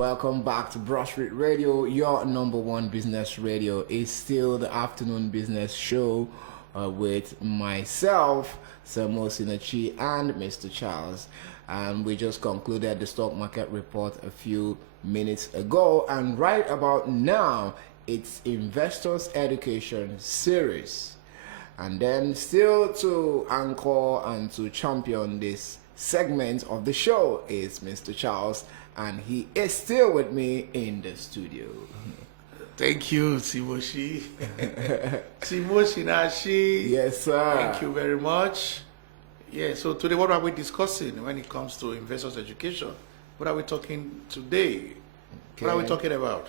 welcome back to Broad Street Radio, your number one business radio. It's still the afternoon business show with myself, Samuel Sinachi, and Mr. Charles. And we just concluded the stock market report a few minutes ago, and right about now, it's Investors Education Series. And then still to anchor and to champion this segment of the show is Mr. Charles, and he is still with me in the studio. Thank you, Simoshi. Simoshi Nashi. Yes, sir. Thank you very much. Yeah, so today what are we discussing when it comes to investors education? What are we talking today? Okay. What are we talking about?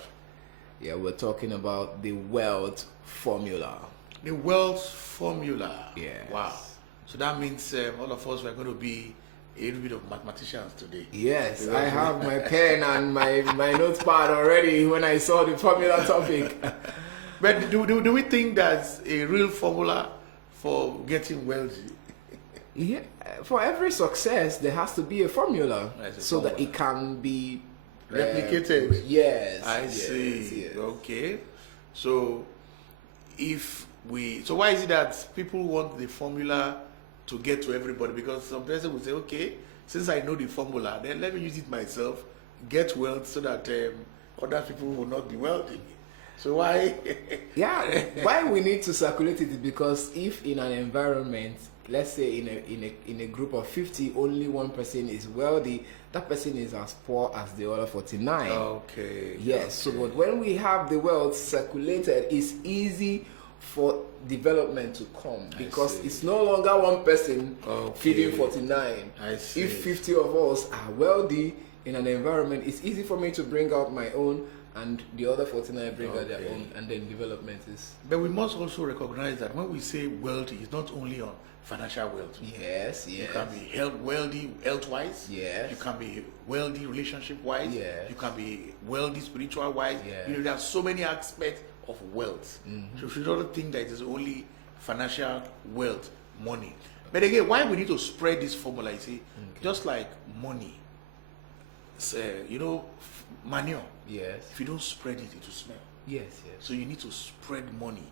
Yeah, we're talking about the wealth formula. The wealth formula. Yes. Wow. So that means all of us are going to be a little bit of mathematicians today. Yes, I have my pen and my notepad already when I saw the formula topic. But do we think that's a real formula for getting wealthy? Yeah, for every success, there has to be a formula so formula. that it can be Replicated. Yes. I yes, see. yes. Okay. So so why is it that people want the formula to get to everybody? Because some person will say, okay, since I know the formula, then let me use it myself, get wealth so that other people will not be wealthy. So why? Yeah, why we need to circulate it is because if in an environment, let's say in a group of 50, only one person is wealthy, that person is as poor as the other 49. Okay. Yes, okay. so but when we have the wealth circulated, it's easy for development to come because it's no longer one person feeding 49. I see. If 50 of us are wealthy in an environment, it's easy for me to bring out my own and the other 49 bring out their own, and then development is... But we must also recognize that when we say wealthy, it's not only on financial wealth. Yes, yes. You can be wealthy health-wise. Yes. You can be wealthy relationship-wise. Yes. You can be wealthy spiritual-wise. Yes. You know, there are so many aspects of wealth. So you should not think that it is only financial wealth, money. But again, why we need to spread this formula, you see, just like money, manure. Yes. If you don't spread it, it will smell. Yes, yes. So you need to spread money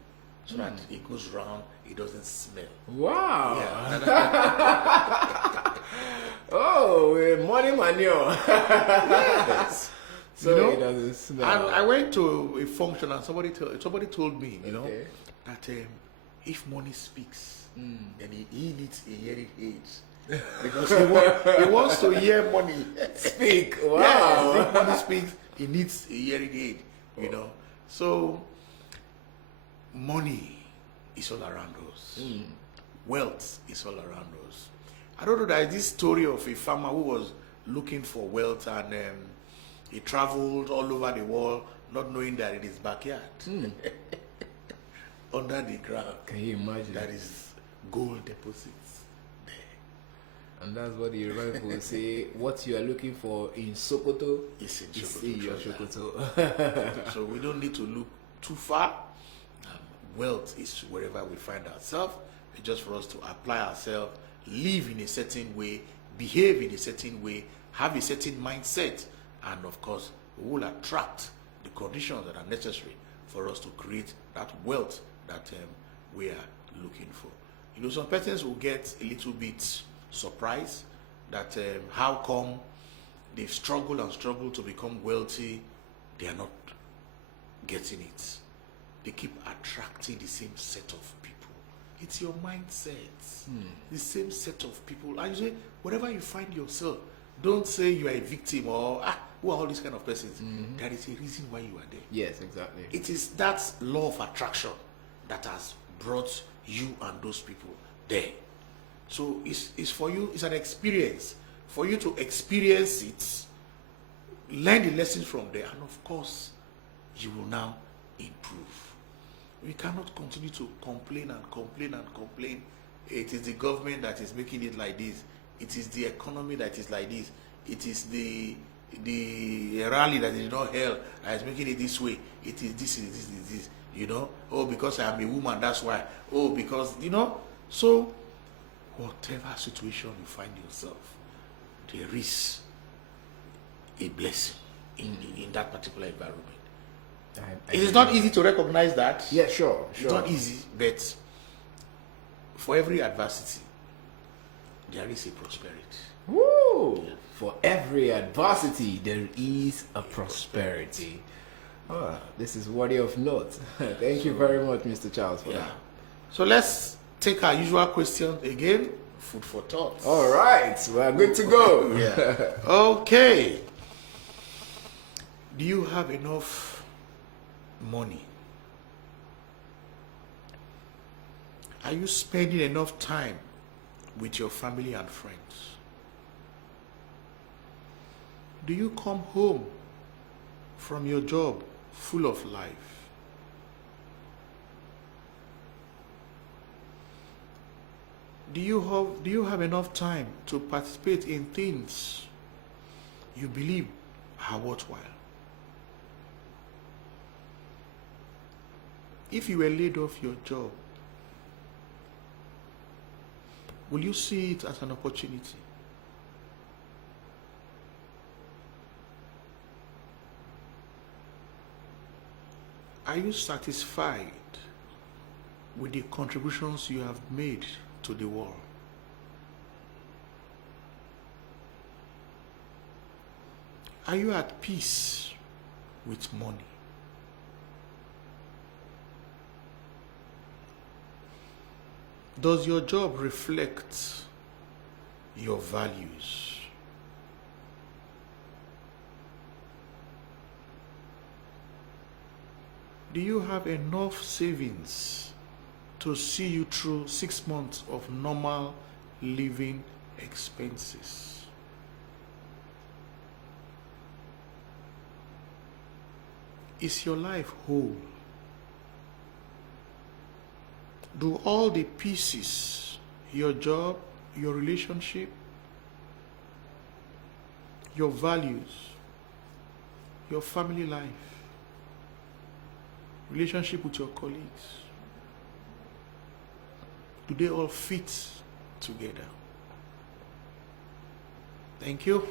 so that it goes round, it doesn't smell. Wow. Yeah. Oh, money manure. Yes. So it doesn't smell. And I went to a function and somebody told me, that if money speaks, then he needs a hearing aid. Because he wants to hear money Speak. Wow. Yes, if money speaks, he needs a hearing aid, So money is all around us. Wealth is all around us. I don't know, there is this story of a farmer who was looking for wealth and he traveled all over the world not knowing that in his backyard, under the ground, Can you imagine? there is gold deposits there. And that's what the Yoruba people say. What you are looking for in Sokoto It's in is Sokoto, in your brother. Sokoto. So we don't need to look too far. Wealth is wherever we find ourselves. It's just for us to apply ourselves, live in a certain way, behave in a certain way, have a certain mindset, and of course, we will attract the conditions that are necessary for us to create that wealth that we are looking for. Some persons will get a little bit surprised that how come they struggle and struggle to become wealthy, they are not getting it. They keep attracting the same set of people. It's your mindset. The same set of people. And you say, wherever you find yourself, don't say you are a victim or who are all these kind of persons. There is a reason why you are there. Yes, exactly. It is that law of attraction that has brought you and those people there. So it's for you, it's an experience. For you to experience it, learn the lessons from there, and of course, you will now improve. We cannot continue to complain and complain and complain. It is the government that is making it like this. It is the economy that is like this. It is the rally that is not held that is making it this way. It is this, it is this. Oh, because I am a woman, that's why. Oh, because, So, whatever situation you find yourself, there is a blessing in that particular environment. I It is not easy to recognize that. Yeah, sure. It's not easy, but for every adversity, there is a prosperity. Woo! For every adversity, there is a prosperity. Oh, this is worthy of note. Thank you very much, Mr. Charles, for that. So let's take our usual question again. Food for thought. All right, we're good to go. Yeah. Okay. Do you have enough money? Are you spending enough time with your family and friends? Do you come home from your job full of life? Do you have enough time to participate in things you believe are worthwhile? If you were laid off your job, will you see it as an opportunity? Are you satisfied with the contributions you have made to the world? Are you at peace with money? Does your job reflect your values? Do you have enough savings to see you through 6 months of normal living expenses? Is your life whole? Do all the pieces, your job, your relationship, your values, your family life, relationship with your colleagues, do they all fit together? Thank you.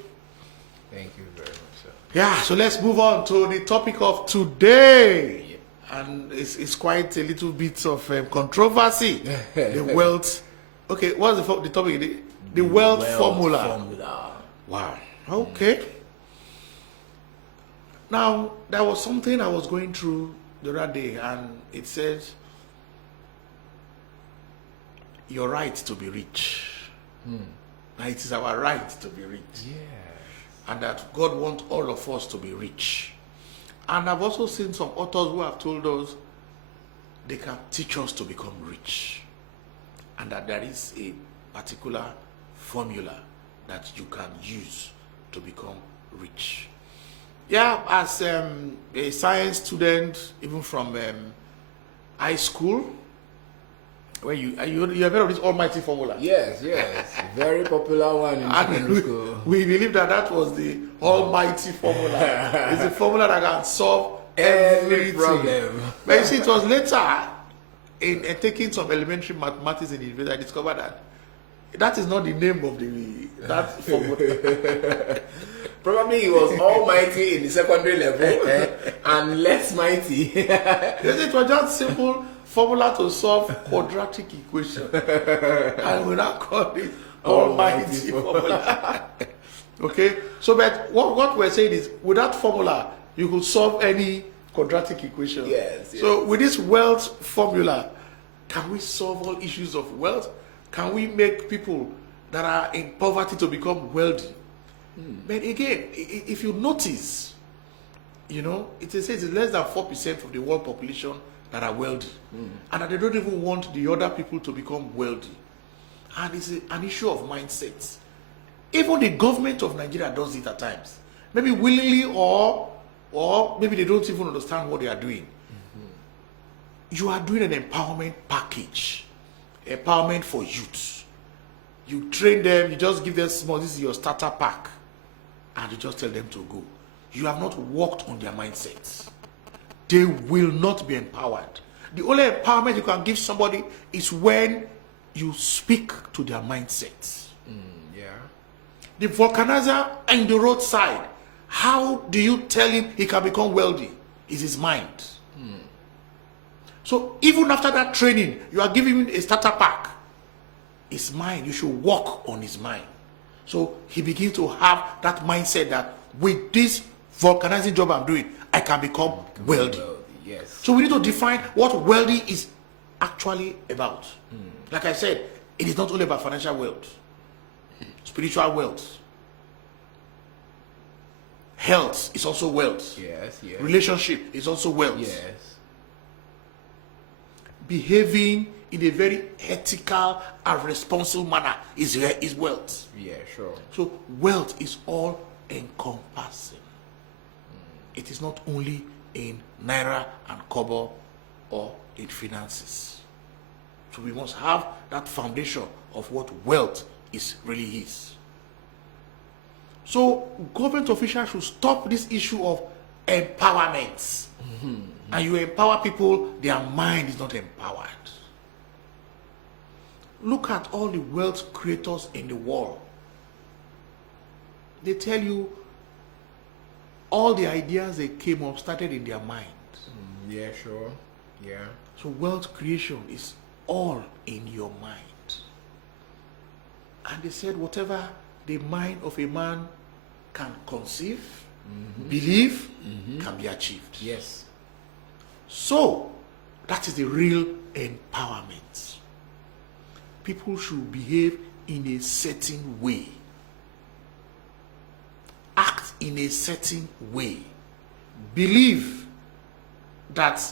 Thank you very much, sir. Yeah, so let's move on to the topic of today. And it's quite a little bit of controversy. The wealth. Okay, what's the topic? The wealth formula. Wow. Okay. Now, there was something I was going through the other day, and it says, your right to be rich. Now, it is our right to be rich. Yeah. And that God wants all of us to be rich. And I've also seen some authors who have told us they can teach us to become rich. And that there is a particular formula that you can use to become rich. Yeah, as a science student, even from high school, where you have heard of this almighty formula. Yes, very popular one in secondary school. We believe that was the almighty formula. It's a formula that can solve every problem. But you see, it was later in taking some elementary mathematics in the university, I discovered that is not the name of that formula. Probably he was almighty in the secondary level and less mighty. It was just simple formula to solve quadratic equation. And we now call it almighty formula. Okay? So, but what we're saying is, with that formula, you could solve any quadratic equation. Yes. So, with this wealth formula, can we solve all issues of wealth? Can we make people that are in poverty to become wealthy? But again, if you notice, it says it's less than 4% of the world population that are wealthy. And that they don't even want the other people to become wealthy. And it's an issue of mindset. Even the government of Nigeria does it at times. Maybe willingly or maybe they don't even understand what they are doing. You are doing an empowerment package. Empowerment for youth. You train them, you just give them small, this is your starter pack. And you just tell them to go. You have not worked on their mindsets. They will not be empowered. The only empowerment you can give somebody is when you speak to their mindsets. Yeah. The vulcanizer in the roadside How do you tell him he can become wealthy? It's his mind. So even after that training, you are giving him a starter pack. His mind, you should work on his mind. So he begins to have that mindset that with this vulcanizing job I'm doing, I can become wealthy. Yes. So we need to define what wealthy is actually about. Like I said, it is not only about financial wealth, spiritual wealth. Health is also wealth. Yes. Yes. Relationship is also wealth. Yes. Behaving in a very ethical and responsible manner is wealth. Yeah, sure. So wealth is all encompassing. It is not only in naira and kobo or in finances. So we must have that foundation of what wealth really is. So government officials should stop this issue of empowerment. And you empower people, their mind is not empowered. Look at all the wealth creators in the world. They tell you all the ideas they came up started in their mind. Yeah, sure. Yeah. So wealth creation is all in your mind. And they said whatever the mind of a man can conceive, believe, can be achieved. Yes. So that is the real empowerment. People should behave in a certain way. Act in a certain way. Believe that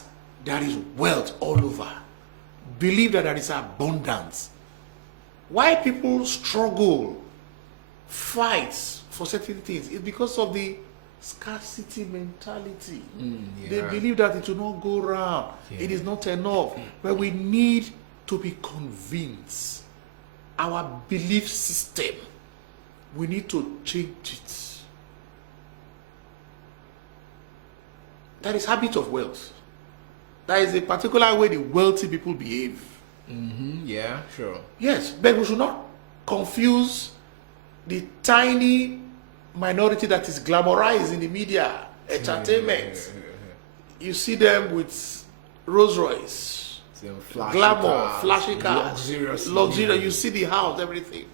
there is wealth all over. Believe that there is abundance. Why people struggle, fight for certain things is because of the scarcity mentality. They believe that it will not go round. It is not enough. But we need to be convinced. Our belief system, we need to change it. That is habit of wealth. That is a particular way the wealthy people behave. Yeah, sure. Yes, but we should not confuse the tiny minority that is glamorized in the media, entertainment. You see them with Rolls Royce, glamour, flashy cars, luxurious. You see the house, everything.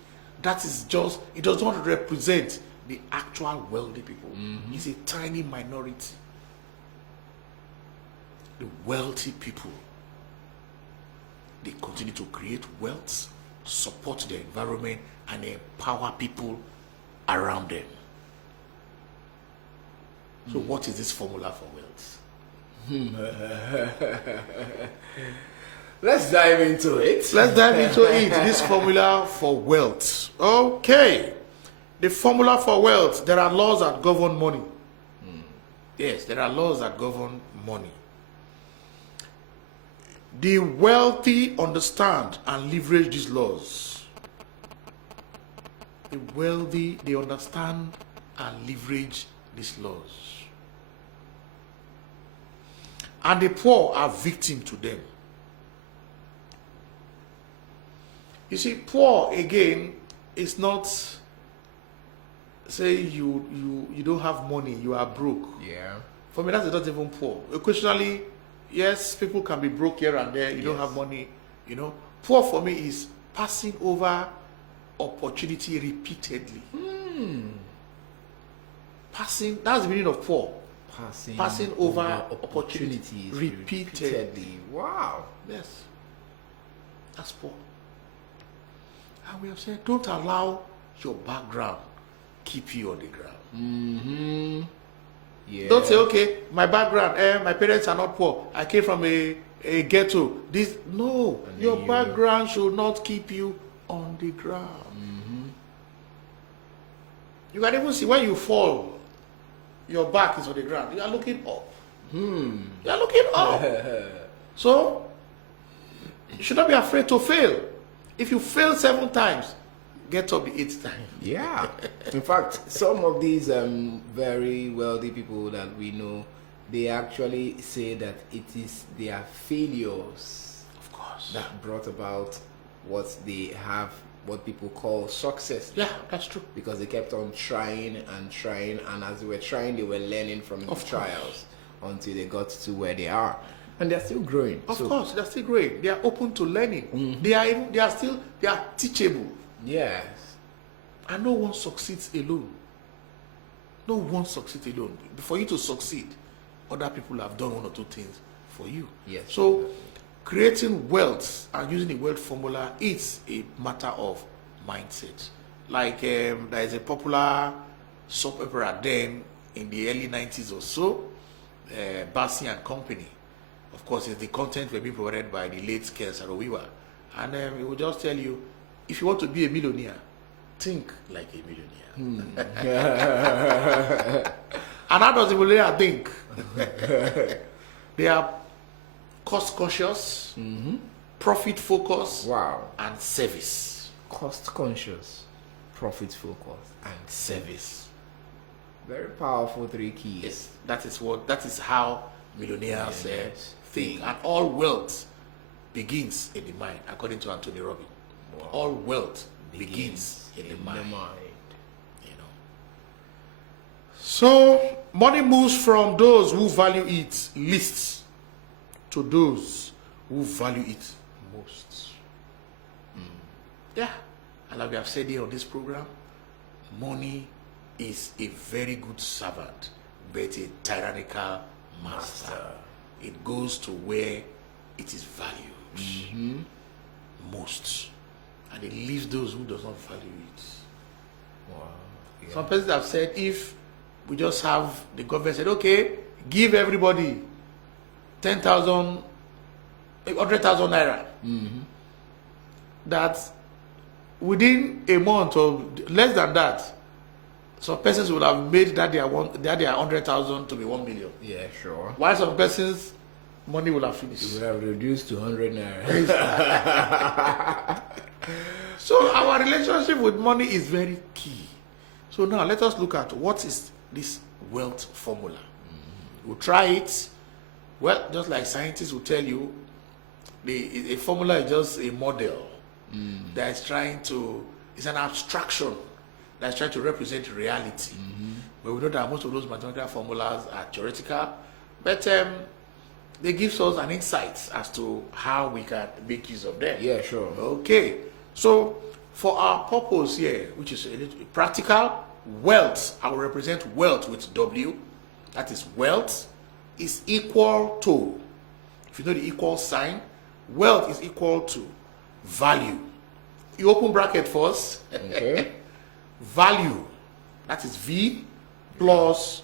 That is just, it does not represent the actual wealthy people. It's a tiny minority. The wealthy people, they continue to create wealth, support the environment, and empower people around them. So what is this formula for wealth? Let's dive into it. Let's dive into it. This formula for wealth. Okay. The formula for wealth. There are laws that govern money. Yes, there are laws that govern money. The wealthy understand and leverage these laws. The wealthy, they understand and leverage these laws. And the poor are victim to them. You see, poor again is not, say you don't have money, you are broke. Yeah. For me, that's not even poor. Occasionally, yes, people can be broke here and there. You don't have money, you know. Poor for me is passing over opportunity repeatedly. Passing, that's the meaning of poor. Passing over opportunities repeatedly. Wow. Yes. That's poor. And we have said, don't allow your background keep you on the ground. Yeah. Don't say, okay, my background, my parents are not poor. I came from a ghetto. No, your background should not keep you on the ground. You can even see when you fall, your back is on the ground. You are looking up. You are looking up. So, you should not be afraid to fail. If you fail 7 times, get up the 8th time. Yeah. In fact, some of these very wealthy people that we know, they actually say that it is their failures, Of course. that brought about what they have what people call success. Yeah, that's true. Because they kept on trying and trying, and as they were trying, they were learning from the trials until they got to where they are, and they're still growing. Of course, they're still growing. They are open to learning. They are teachable. Yes. And no one succeeds alone. No one succeeds alone. For you to succeed, other people have done one or two things for you. Yes. So creating wealth and using the wealth formula is a matter of mindset. Like there is a popular soap opera then in the early 90s or so, Bassi and Company. Of course, the content will be provided by the late Ken Saro-Wiwa. And it will just tell you, if you want to be a millionaire, think like a millionaire. And how does a millionaire think? They are cost conscious, profit focused, and service. Cost conscious, profit focused, and service. Very powerful 3 keys. Yes, that is how millionaires think. And all wealth begins in the mind, according to Anthony Robbins. Wow. All wealth begins in the mind. You know. So money moves from those who value it least to those who value it most. Yeah. And like we have said here on this program, money is a very good servant, but a tyrannical master. It goes to where it is valued most, and it leaves those who does not value it. Wow. Yeah. Some persons have said, if we just have the government said, okay, give everybody 10,000, 100,000 naira, that within a month or less than that, some persons will have made that their 100,000 to be 1 million. Yeah, sure. While some persons money will have finished. It would have reduced to 100 naira. So our relationship with money is very key. So now let us look at what is this wealth formula. We'll try it. Well, just like scientists will tell you, a formula is just a model that is it's an abstraction that's trying to represent reality. But we know that most of those mathematical formulas are theoretical, but they give us an insight as to how we can make use of them. Yeah, sure. Okay, so for our purpose here, which is a little practical, wealth, I will represent wealth with W. That is wealth is equal to, if you know the equal sign, wealth is equal to value. You open bracket first. Okay. Value, that is V plus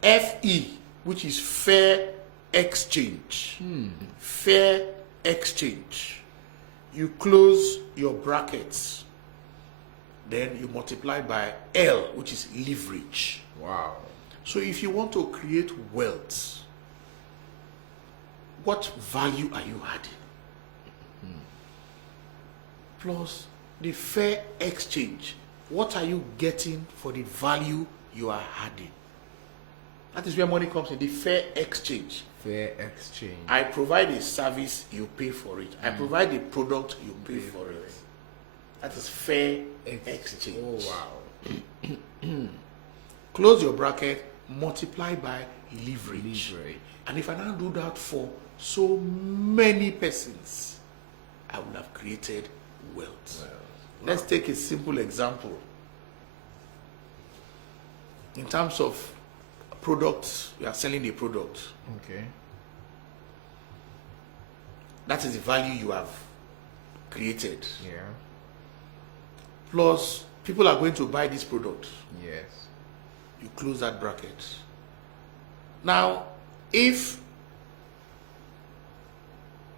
FE, which is fair exchange. Fair exchange. You close your brackets, then you multiply by L, which is leverage. Wow. So if you want to create wealth, what value are you adding? Plus the fair exchange. What are you getting for the value you are adding? That is where money comes in, the fair exchange. Fair exchange. I provide a service, you pay for it. I provide a product, you pay for it. That is fair exchange. Oh, wow. Close your bracket, multiply by leverage. And if I now do that for so many persons, I will have created wealth. Let's take a simple example. In terms of products, you are selling a product. Okay. That is the value you have created. Yeah. Plus, people are going to buy this product. Yes. You close that bracket. Now, if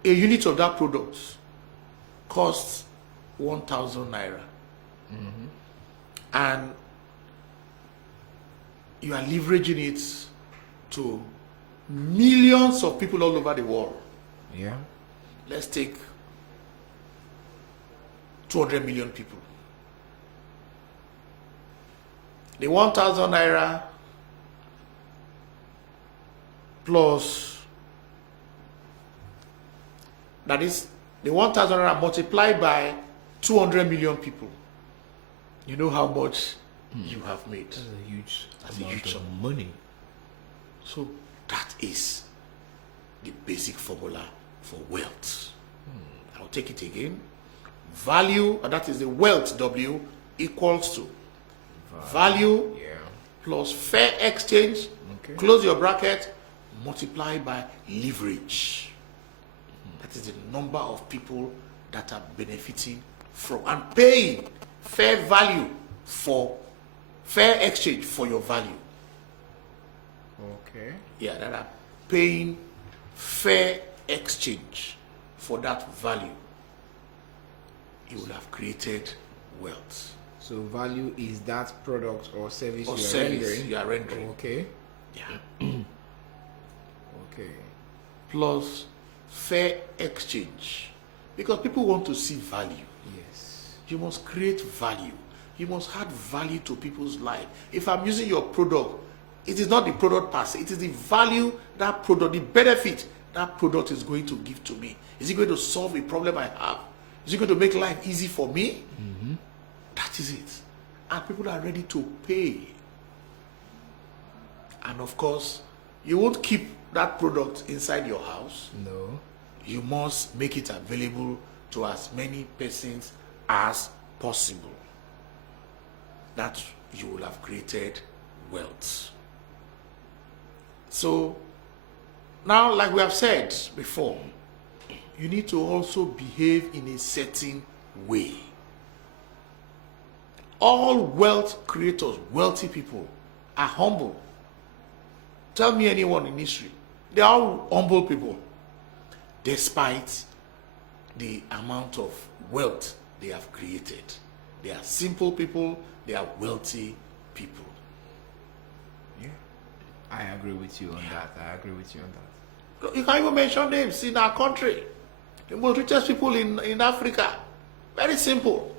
a unit of that product costs 1,000 naira, and you are leveraging it to millions of people all over the world. Yeah. Let's take 200 million people. The 1,000 naira plus, that is the 1,000 naira multiplied by 200 million people. You know how much you have made. That's a huge That's a amount huge of sum. money. So that is the basic formula for wealth. I'll take it again. Value, and that is the wealth, W, equals to value Yeah. plus fair exchange, Okay. close your bracket, multiply by leverage. That is the number of people that are benefiting from and paying fair value for fair exchange for your value. Okay. Yeah, that are paying fair exchange for that value. You will have created wealth. So value is that product or service Or you are service rendering. you are rendering. Okay. Yeah. Okay. Plus fair exchange. Because people want to see value. Yes. You must create value. You must add value to people's life. If I'm using your product, it is not the product per se. It is the value that product, the benefit that product is going to give to me. Is it going to solve a problem I have? Is it going to make life easy for me? That is it. And people are ready to pay. And of course, you won't keep that product inside your house. No. You must make it available to as many persons as possible. That you will have created wealth. So now, like we have said before, you need to also behave in a certain way. All wealth creators, wealthy people, are humble. Tell me anyone in history. They are all humble people, despite the amount of wealth they have created. They are simple people, they are wealthy people. Yeah. I agree with you on that. I agree with you on that. You can't even mention names in our country. The most richest people in Africa. Very simple.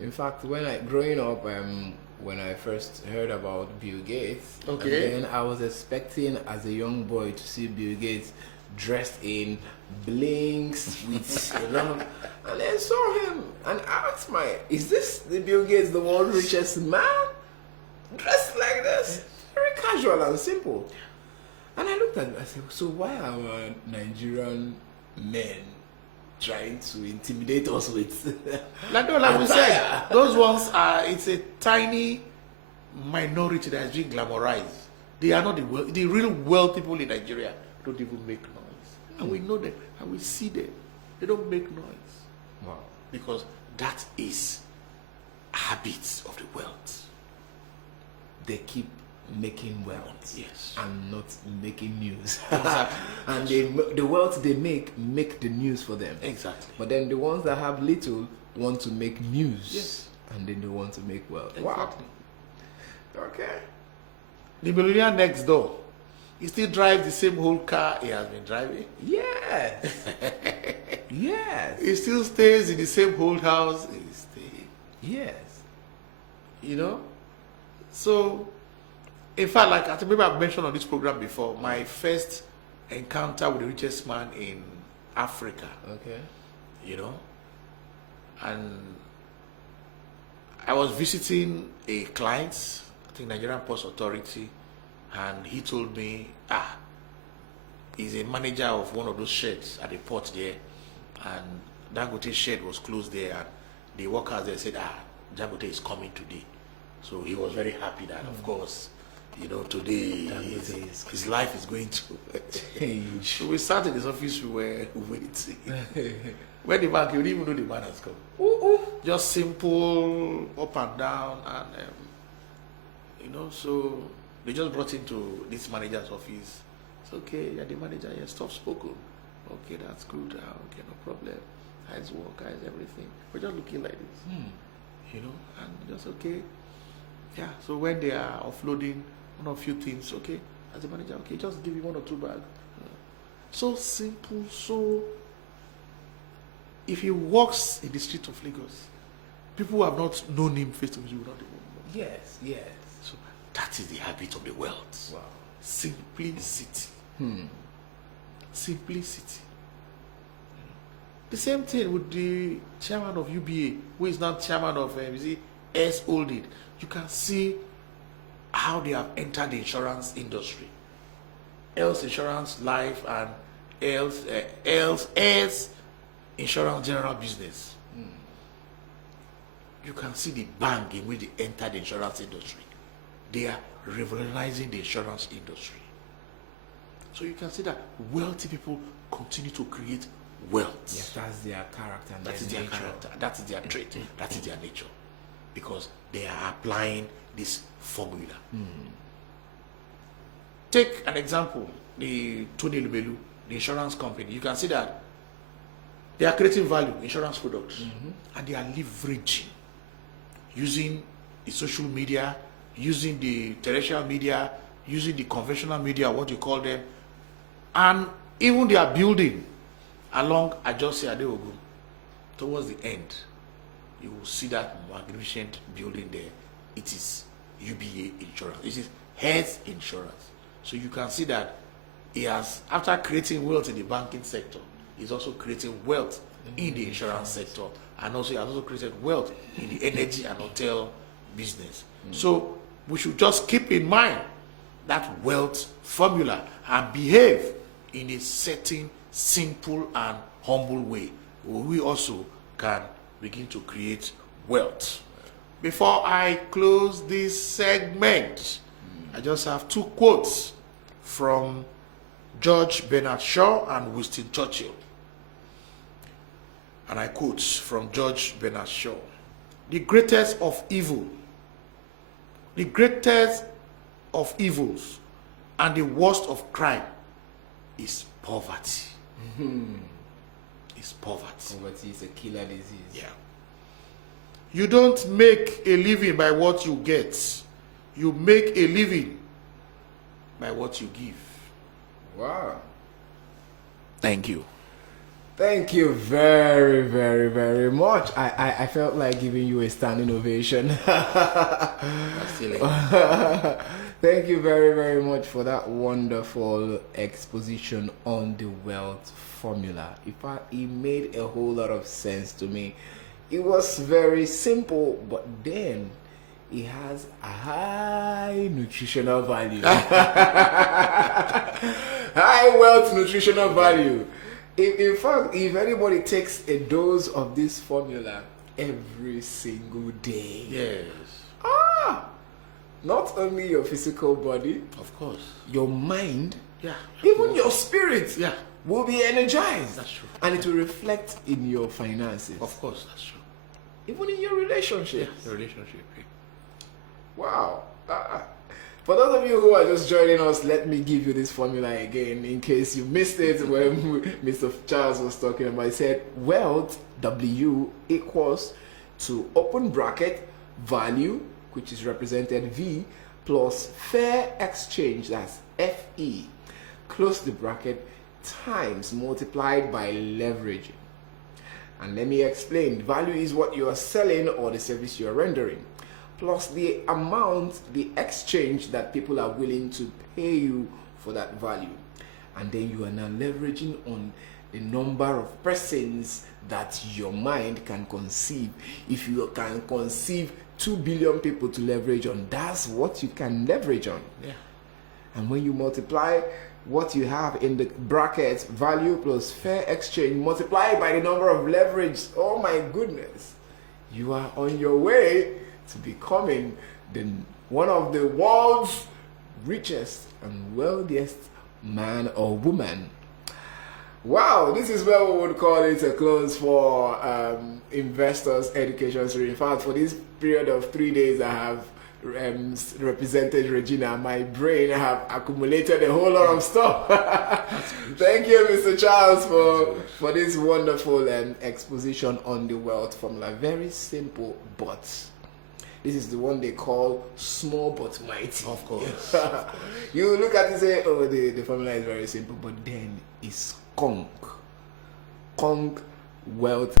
In fact, growing up, when I first heard about Bill Gates, Okay. and then I was expecting as a young boy to see Bill Gates dressed in blinks with a lot of, and I saw him and asked is this the Bill Gates, the world's richest man, dressed like this, very casual and simple. And I looked at it, I said, so why are Nigerian men trying to intimidate us with Like we said, those ones are, it's a tiny minority that is being glamorized. They are not the real wealthy people in Nigeria don't even make noise. And we know them, and we see them. They don't make noise. Wow. Because that is habits of the wealth. They keep making wealth, Yes. and not making news. Exactly. And the wealth they make the news for them. Exactly. But then the ones that have little want to make news. Yes. And then they want to make wealth. Exactly. Wow. Okay. The millionaire next door, he still drives the same old car he has been driving. Yes. Yes. He still stays in the same old house he stayed. Yes. You know? So, in fact, like I think maybe I've mentioned on this program before, my first encounter with the richest man in Africa, Okay. you know, and I was visiting a client, I think Nigerian Post Authority, and he told me, he's a manager of one of those sheds at the port there, and Dangote shed was closed there, and the workers there said, Dangote is coming today. So he was very happy that, of course, you know, today his life is going to change. So we sat in his office, we were waiting. When the man, you didn't even know the man has come. Just simple, up and down, and you know, so they just brought him to this manager's office. It's okay, you're the manager, you're soft spoken. Okay, that's good. Okay, no problem. How's work, how's everything. We're just looking like this. You know, and just okay. Yeah, so when they are offloading one or few things, okay, as a manager, okay, just give me 1 or 2 bags. So simple, so if he walks in the street of Lagos, people who have not known him face to face will not even know. Yes. Yes. So that is the habit of the wealth. Wow. Simplicity. Simplicity. The same thing with the chairman of UBA, who is now chairman of S Holding. You can see how they have entered the insurance industry. Else Insurance Life and else Insurance General Business. You can see the bang in which they entered the insurance industry. They are revolutionizing the insurance industry. So you can see that wealthy people continue to create wealth. Yes, that's their character. And That is their character. That is their trait. That is their nature. Because they are applying this formula. Take an example, the Tony Lumelu, the insurance company. You can see that they are creating value, insurance products, and they are leveraging using the social media, using the terrestrial media, using the conventional media, what you call them, and even they are building along Ajose Adeogun. Towards the end, you will see that magnificent building there. It is UBA Insurance. It is Health Insurance. So you can see that he has, after creating wealth in the banking sector, he's also creating wealth in the insurance sector, and also he has also created wealth in the energy and hotel business. So we should just keep in mind that wealth formula and behave in a certain simple and humble way, where we also can begin to create wealth. Before I close this segment, I just have two quotes from George Bernard Shaw and Winston Churchill. And I quote from George Bernard Shaw: the greatest of evils and the worst of crime is poverty. It's poverty. Poverty is a killer disease. Yeah. You don't make a living by what you get. You make a living by what you give. Wow. Thank you. Thank you very, very, very much. I felt like giving you a standing ovation. Thank you very, very much for that wonderful exposition on the wealth formula. It made a whole lot of sense to me. It was very simple, but then it has a high nutritional value. High wealth nutritional value. In fact, if anybody takes a dose of this formula every single day, Yes. Not only your physical body, Of course. your mind, Yeah. even your spirit Yeah. will be energized. That's true. And it will reflect in your finances. Of course, that's true. Even in your relationship. The relationship. Wow. For those of you who are just joining us, let me give you this formula again in case you missed it when Mr. Charles was talking about. He said wealth, W, equals to open bracket value, which is represented V, plus fair exchange, that's FE, close the bracket, times multiplied by leveraging. And let me explain. Value is what you are selling or the service you are rendering, plus the amount, the exchange that people are willing to pay you for that value. And then you are now leveraging on the number of persons that your mind can conceive. If you can conceive 2 billion people to leverage on, that's what you can leverage on. Yeah. And when you multiply what you have in the bracket, value plus fair exchange, multiplied by the number of leverage, oh my goodness, you are on your way to becoming one of the world's richest and wealthiest man or woman. Wow, this is where we would call it a close for Investors Education Series. In fact, for this period of 3 days, I have represented Regina. My brain have accumulated a whole lot of stuff. Thank you, Mr. Charles, for this wonderful exposition on the wealth formula. Very simple, but this is the one they call small but mighty. Of course. You look at it and say, oh, the formula is very simple, but then it's conk wealth